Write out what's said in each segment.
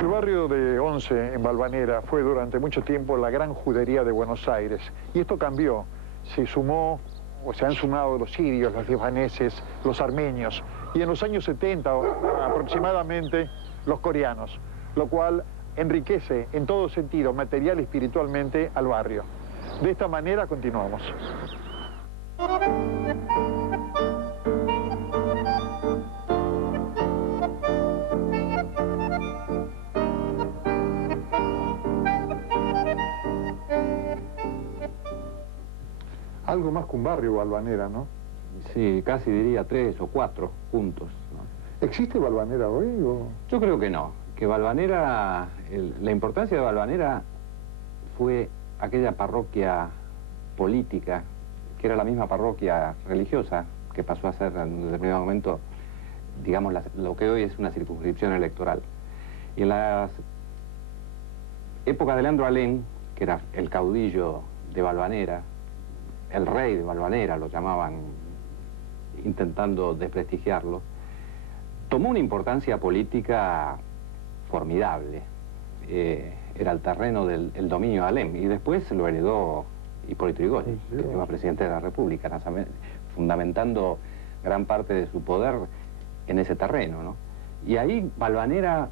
El barrio de Once, en Valvanera, fue durante mucho tiempo la gran judería de Buenos Aires. Y esto cambió. Se sumó, o se han sumado los sirios, los libaneses, los armenios. Y en los años 70 aproximadamente, los coreanos. Lo cual enriquece en todo sentido, material y espiritualmente, al barrio. De esta manera continuamos. Algo más que un barrio, Valvanera, ¿no? Sí, casi diría 3 o 4 juntos, ¿no? ¿Existe Valvanera hoy o...? Yo creo que no, que Valvanera, la importancia de Valvanera fue aquella parroquia política, que era la misma parroquia religiosa, que pasó a ser en un determinado momento, digamos, lo que hoy es una circunscripción electoral. Y en las épocas de Leandro Alem, que era el caudillo de Valvanera, el rey de Valvanera, lo llamaban, intentando desprestigiarlo, tomó una importancia política formidable. Era el terreno del dominio de Alem, y después lo heredó Hipólito Yrigoyen, que fue presidente de la República, fundamentando gran parte de su poder en ese terreno, ¿no? Y ahí Valvanera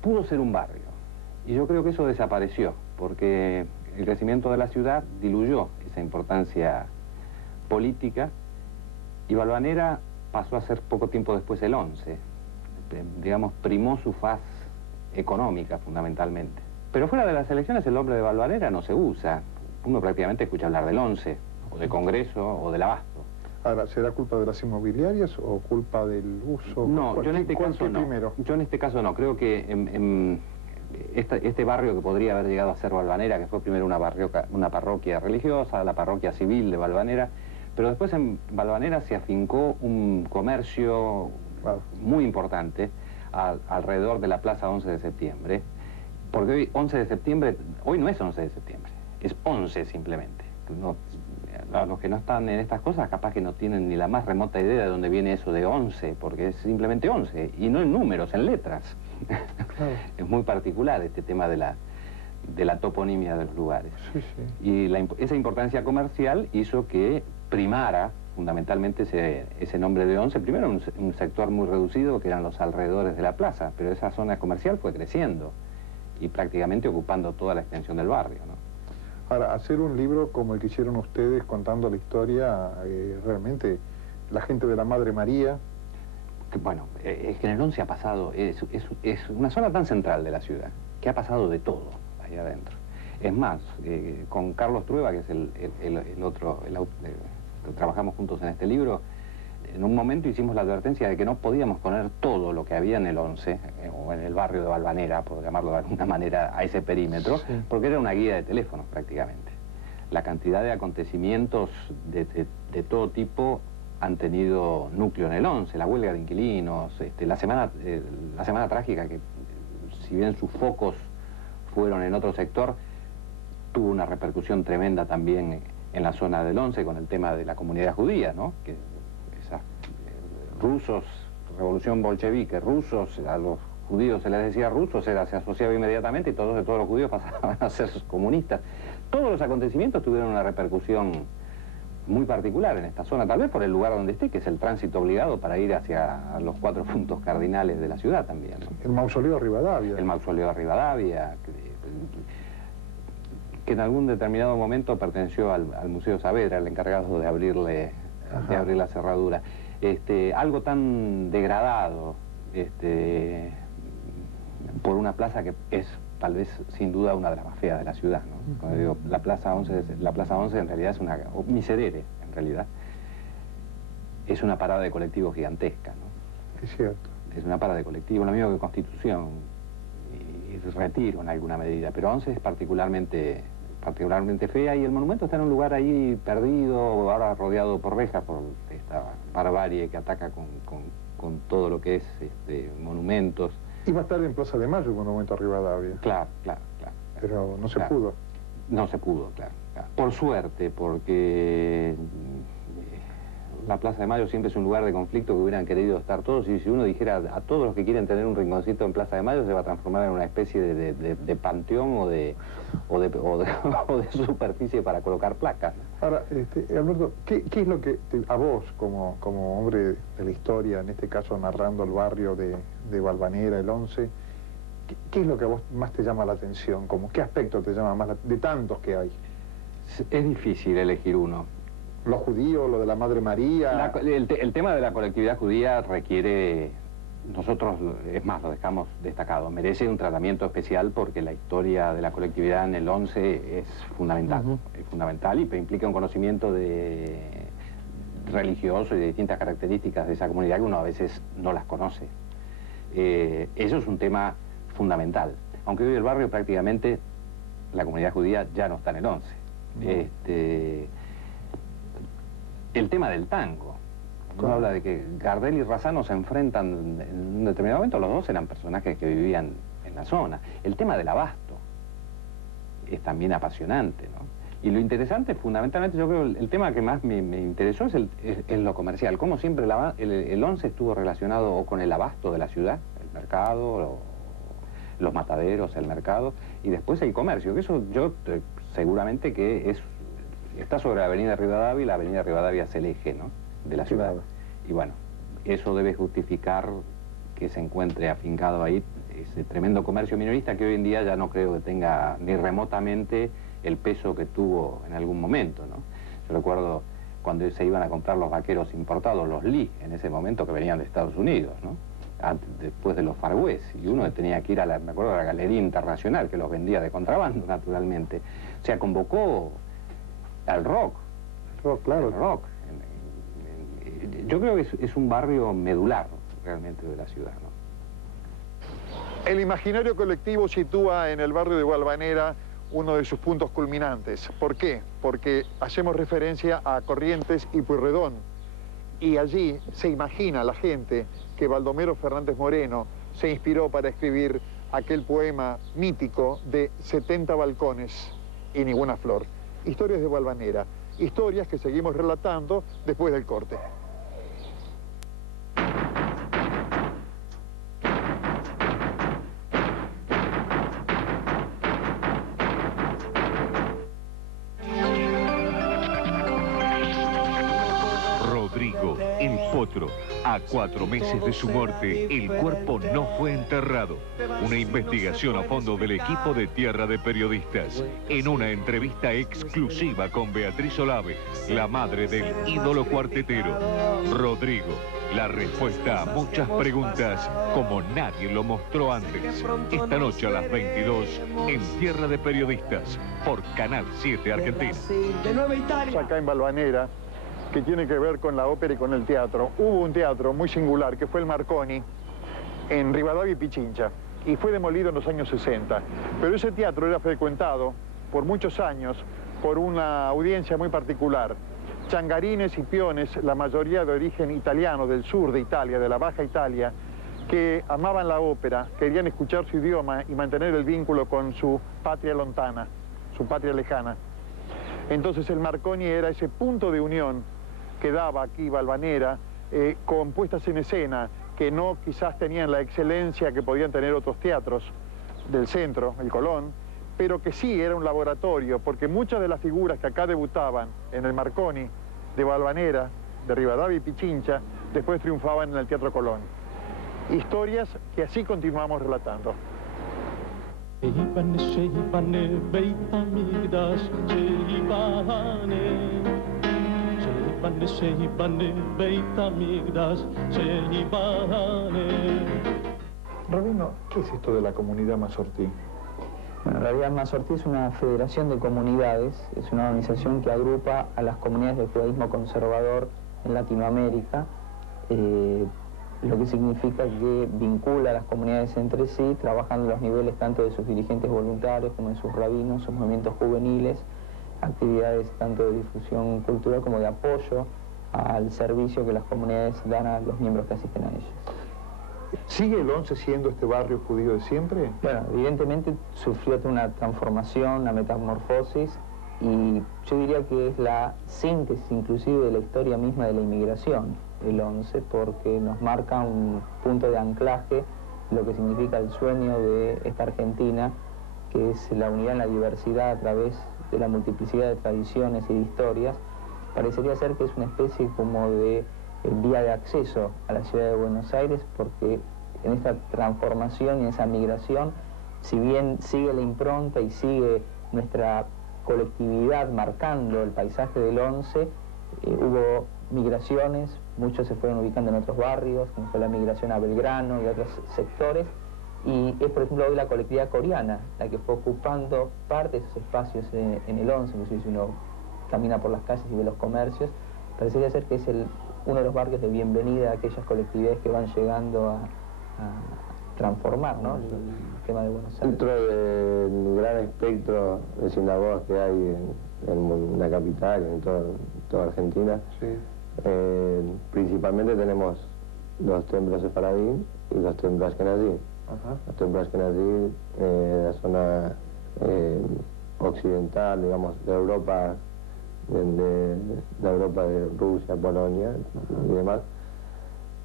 pudo ser un barrio. Y yo creo que eso desapareció, porque el crecimiento de la ciudad diluyó esa importancia política, y Valvanera pasó a ser poco tiempo después el 11. Digamos, primó su faz económica fundamentalmente. Pero fuera de las elecciones el nombre de Valvanera no se usa. Uno prácticamente escucha hablar del 11, o de Congreso, o del Abasto. Ahora, ¿será culpa de las inmobiliarias o culpa del uso? No, yo en este caso no. Primero? Yo en este caso no. Creo que este barrio que podría haber llegado a ser Valvanera, que fue primero una parroquia religiosa, la parroquia civil de Valvanera, pero después en Valvanera se afincó un comercio muy importante alrededor de la Plaza 11 de Septiembre, porque hoy 11 de septiembre, hoy no es 11 de septiembre, es 11 simplemente. Los que no están en estas cosas capaz que no tienen ni la más remota idea de dónde viene eso de 11, porque es simplemente 11, y no en números, en letras. Claro. Es muy particular este tema de la toponimia de los lugares. Sí, sí. Y esa importancia comercial hizo que primara fundamentalmente ese nombre de 11, primero un sector muy reducido que eran los alrededores de la plaza, pero esa zona comercial fue creciendo y prácticamente ocupando toda la extensión del barrio, ¿no? Ahora, hacer un libro como el que hicieron ustedes contando la historia, realmente, la gente de la Madre María... Bueno, es que en el 11 ha pasado, es una zona tan central de la ciudad, que ha pasado de todo ahí adentro. Es más, con Carlos Trueba, que es el otro, que trabajamos juntos en este libro, en un momento hicimos la advertencia de que no podíamos poner todo lo que había en el 11, o en el barrio de Valvanera, por llamarlo de alguna manera, a ese perímetro, sí, porque era una guía de teléfonos prácticamente. La cantidad de acontecimientos de todo tipo han tenido núcleo en el 11, la huelga de inquilinos, la semana trágica, que si bien sus focos fueron en otro sector, tuvo una repercusión tremenda también en la zona del 11 con el tema de la comunidad judía, ¿no? Que rusos, revolución bolchevique, rusos, a los judíos se les decía rusos, se asociaba inmediatamente y todos los judíos pasaban a ser comunistas. Todos los acontecimientos tuvieron una repercusión muy particular en esta zona, tal vez por el lugar donde esté, que es el tránsito obligado para ir hacia los 4 puntos cardinales de la ciudad también, ¿no? El mausoleo de Rivadavia. El mausoleo de Rivadavia, que en algún determinado momento perteneció al Museo Saavedra, el encargado de abrir la cerradura. Algo tan degradado por una plaza que es tal vez sin duda una de las más feas de la ciudad, ¿no? Cuando digo la Plaza 11 en realidad es una miserere, en realidad es una parada de colectivo gigantesca, ¿no? Es cierto. Es una parada de colectivo, lo mismo que Constitución y Retiro en alguna medida, pero 11 es particularmente fea, y el monumento está en un lugar ahí perdido, ahora rodeado por rejas, por esta barbarie que ataca con todo lo que es monumentos. Iba a estar en Plaza de Mayo el monumento a Rivadavia. Claro. Pero no se pudo. No se pudo, claro. Por suerte, porque La Plaza de Mayo siempre es un lugar de conflicto que hubieran querido estar todos, y si uno dijera a todos los que quieren tener un rinconcito en Plaza de Mayo, se va a transformar en una especie de panteón o de superficie para colocar placas. Ahora, Alberto, ¿qué es lo que a vos, como hombre de la historia, en este caso narrando el barrio de Valvanera, el 11, ¿qué es lo que a vos más te llama la atención? ¿Qué aspecto te llama más de tantos que hay? Es difícil elegir uno. Los judíos, lo de la Madre María... El tema de la colectividad judía requiere... Nosotros, es más, lo dejamos destacado. Merece un tratamiento especial porque la historia de la colectividad en el 11 es fundamental. Es fundamental y implica un conocimiento religioso y de distintas características de esa comunidad que uno a veces no las conoce. Eso es un tema fundamental. Aunque hoy el barrio prácticamente, la comunidad judía ya no está en el 11. El tema del tango. Uno habla de que Gardel y Razzano se enfrentan en un determinado momento, los dos eran personajes que vivían en la zona. El tema del abasto es también apasionante, ¿no? Y lo interesante, fundamentalmente, yo creo, el tema que más me interesó es lo comercial. Como siempre el 11 estuvo relacionado o con el abasto de la ciudad, el mercado, los mataderos, el mercado, y después el comercio, que eso seguramente que está sobre la avenida Rivadavia, y la avenida Rivadavia es el eje, ¿no?, de la ciudad. Y bueno, eso debe justificar que se encuentre afincado ahí ese tremendo comercio minorista que hoy en día ya no creo que tenga ni remotamente el peso que tuvo en algún momento, ¿no? Yo recuerdo cuando se iban a comprar los vaqueros importados, los Lee, en ese momento, que venían de Estados Unidos, ¿no? Después de los Far West, y uno tenía que ir a me acuerdo, a la Galería Internacional, que los vendía de contrabando, naturalmente. O sea, convocó al rock. Claro. El rock. Yo creo que es un barrio medular, realmente, de la ciudad, ¿no? El imaginario colectivo sitúa en el barrio de Valvanera uno de sus puntos culminantes. ¿Por qué? Porque hacemos referencia a Corrientes y Pueyrredón. Y allí se imagina la gente que Baldomero Fernández Moreno se inspiró para escribir aquel poema mítico de 70 balcones y ninguna flor. Historias de Valvanera. Historias que seguimos relatando después del corte. Rodrigo, el potro. A 4 meses de su muerte, el cuerpo no fue enterrado. Una investigación a fondo del equipo de Tierra de Periodistas. En una entrevista exclusiva con Beatriz Olave, la madre del ídolo cuartetero. Rodrigo, la respuesta a muchas preguntas como nadie lo mostró antes. Esta noche a las 22 en Tierra de Periodistas por Canal 7 Argentina. Acá en Valvanera, que tiene que ver con la ópera y con el teatro. Hubo un teatro muy singular que fue el Marconi en Rivadavia y Pichincha y fue demolido en los años 60. Pero ese teatro era frecuentado por muchos años por una audiencia muy particular. Changarines y peones, la mayoría de origen italiano, del sur de Italia, de la Baja Italia, que amaban la ópera, querían escuchar su idioma y mantener el vínculo con su patria lontana, su patria lejana. Entonces el Marconi era ese punto de unión que daba aquí Valvanera, con puestas en escena que no quizás tenían la excelencia que podían tener otros teatros del centro, el Colón, pero que sí era un laboratorio, porque muchas de las figuras que acá debutaban en el Marconi de Valvanera, de Rivadavia y Pichincha, después triunfaban en el Teatro Colón. Historias que así continuamos relatando. Rabino, ¿qué es esto de la comunidad Mazortí? Bueno, en realidad Mazortí es una federación de comunidades, es una organización que agrupa a las comunidades del judaísmo conservador en Latinoamérica, lo que significa que vincula a las comunidades entre sí, trabajando en los niveles tanto de sus dirigentes voluntarios como de sus rabinos, sus movimientos juveniles, actividades tanto de difusión cultural como de apoyo al servicio que las comunidades dan a los miembros que asisten a ellas. ¿Sigue el 11 siendo este barrio judío de siempre? Bueno, evidentemente sufrió una transformación, una metamorfosis Y yo diría que es la síntesis inclusive de la historia misma de la inmigración, el 11, porque nos marca un punto de anclaje, lo que significa el sueño de esta Argentina, que es la unidad en la diversidad a través de la multiplicidad de tradiciones y de historias. Parecería ser que es una especie como de vía de acceso a la ciudad de Buenos Aires, porque en esta transformación y en esa migración, si bien sigue la impronta y sigue nuestra colectividad marcando el paisaje del 11, hubo migraciones, muchos se fueron ubicando en otros barrios, como fue la migración a Belgrano y a otros sectores, y es por ejemplo hoy la colectividad coreana la que fue ocupando parte de esos espacios en el 11, inclusive si uno camina por las calles y ve los comercios, parecería ser que es uno de los barrios de bienvenida a aquellas colectividades que van llegando a transformar, ¿no?, el tema de Buenos Aires. Dentro del gran espectro de sinagogas que hay en la capital, en toda Argentina, sí, principalmente tenemos los templos sefaradí y los templos ashkenazí. Los templos ashkenazí, la zona occidental, digamos, de Europa, de la Europa de Rusia, Polonia y demás,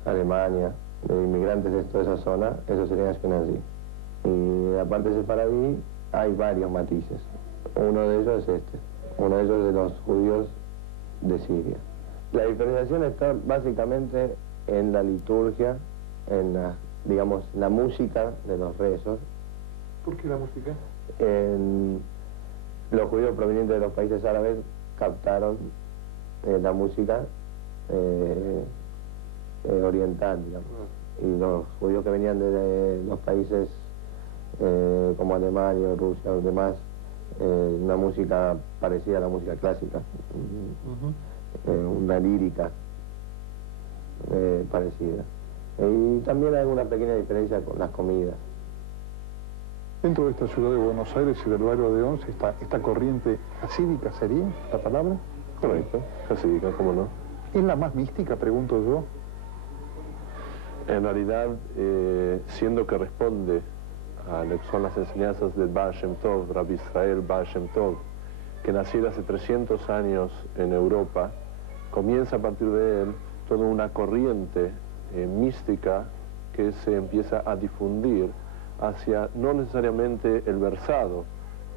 Alemania, de inmigrantes de toda esa zona, eso sería ashkenazí. Y aparte de sefaradí hay varios matices. Uno de ellos es este, uno de ellos es de los judíos de Siria. La diferenciación está básicamente en la liturgia, en la, digamos, la música de los rezos. ¿Por qué la música? Los judíos provenientes de los países árabes captaron la música oriental, digamos. Y los judíos que venían de los países como Alemania, Rusia o demás, una música parecida a la música clásica, una lírica parecida. Y también hay una pequeña diferencia con las comidas. Dentro de esta ciudad de Buenos Aires y del barrio de Once, esta corriente hasídica, ¿sería la palabra? Correcto, hasídica, ¿cómo no? ¿Es la más mística, pregunto yo? En realidad, siendo que responde a lo que son las enseñanzas del Baal Shem Tov, Rabbi Israel Baal Shem Tov, que nació hace 300 años en Europa, comienza a partir de él toda una corriente mística que se empieza a difundir hacia no necesariamente el versado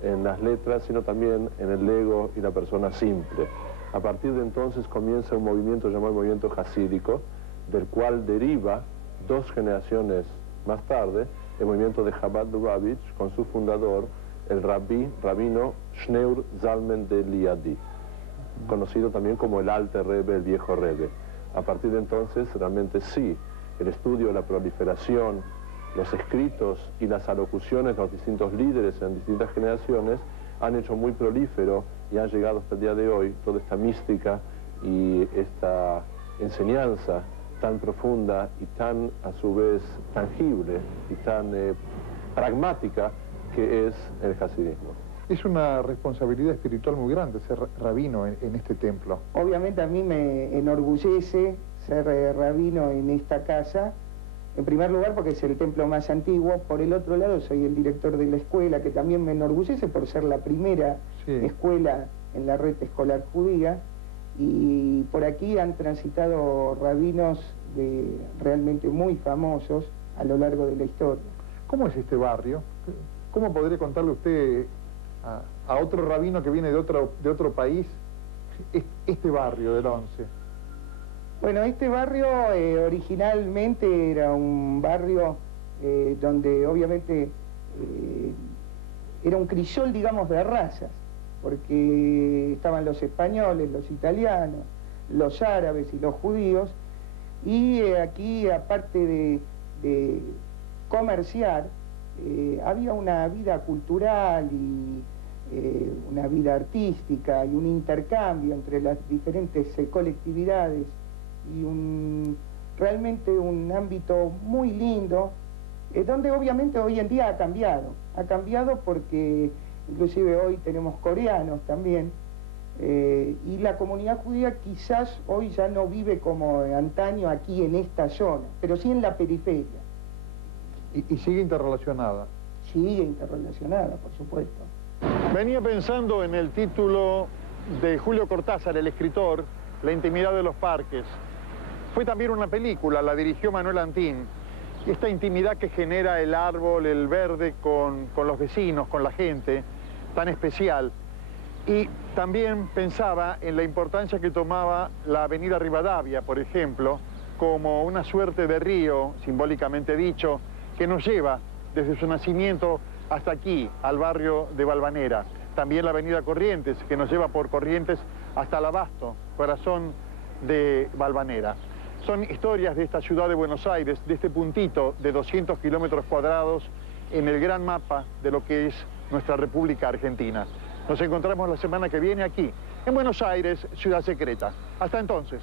en las letras, sino también en el ego y la persona simple. A partir de entonces comienza un movimiento llamado el movimiento hasídico, del cual deriva 2 generaciones más tarde el movimiento de Chabad Lubavitch con su fundador, el rabino Shneur Zalman de Liadi, conocido también como el Alter Rebbe, el viejo Rebbe. A partir de entonces, realmente sí, el estudio de la proliferación, los escritos y las alocuciones de los distintos líderes en distintas generaciones han hecho muy prolífero y han llegado hasta el día de hoy toda esta mística y esta enseñanza tan profunda y tan, a su vez, tangible y tan pragmática que es el hasidismo. Es una responsabilidad espiritual muy grande ser rabino en este templo. Obviamente a mí me enorgullece ser rabino en esta casa, en primer lugar porque es el templo más antiguo, por el otro lado soy el director de la escuela, que también me enorgullece por ser la primera escuela en la red escolar judía, y por aquí han transitado rabinos realmente muy famosos a lo largo de la historia. ¿Cómo es este barrio? ¿Cómo podría contarle usted a otro rabino que viene de otro país este barrio del Once? Bueno, este barrio originalmente era un barrio donde obviamente era un crisol, digamos, de razas, porque estaban los españoles, los italianos, los árabes y los judíos, y aquí, aparte de comerciar, había una vida cultural y una vida artística y un intercambio entre las diferentes colectividades y realmente un ámbito muy lindo, donde obviamente hoy en día ha cambiado porque inclusive hoy tenemos coreanos también, y la comunidad judía quizás hoy ya no vive como antaño aquí en esta zona, pero sí en la periferia. ¿Y sigue interrelacionada? Sigue interrelacionada, por supuesto. Venía pensando en el título de Julio Cortázar, el escritor, La intimidad de los parques. Fue también una película, la dirigió Manuel Antín. Esta intimidad que genera el árbol, el verde con los vecinos, con la gente, tan especial. Y también pensaba en la importancia que tomaba la avenida Rivadavia, por ejemplo, como una suerte de río, simbólicamente dicho, que nos lleva desde su nacimiento hasta aquí, al barrio de Valvanera. También la avenida Corrientes, que nos lleva por Corrientes hasta el Abasto, corazón de Valvanera. Son historias de esta ciudad de Buenos Aires, de este puntito de 200 kilómetros cuadrados en el gran mapa de lo que es nuestra República Argentina. Nos encontramos la semana que viene aquí, en Buenos Aires, Ciudad Secreta. Hasta entonces.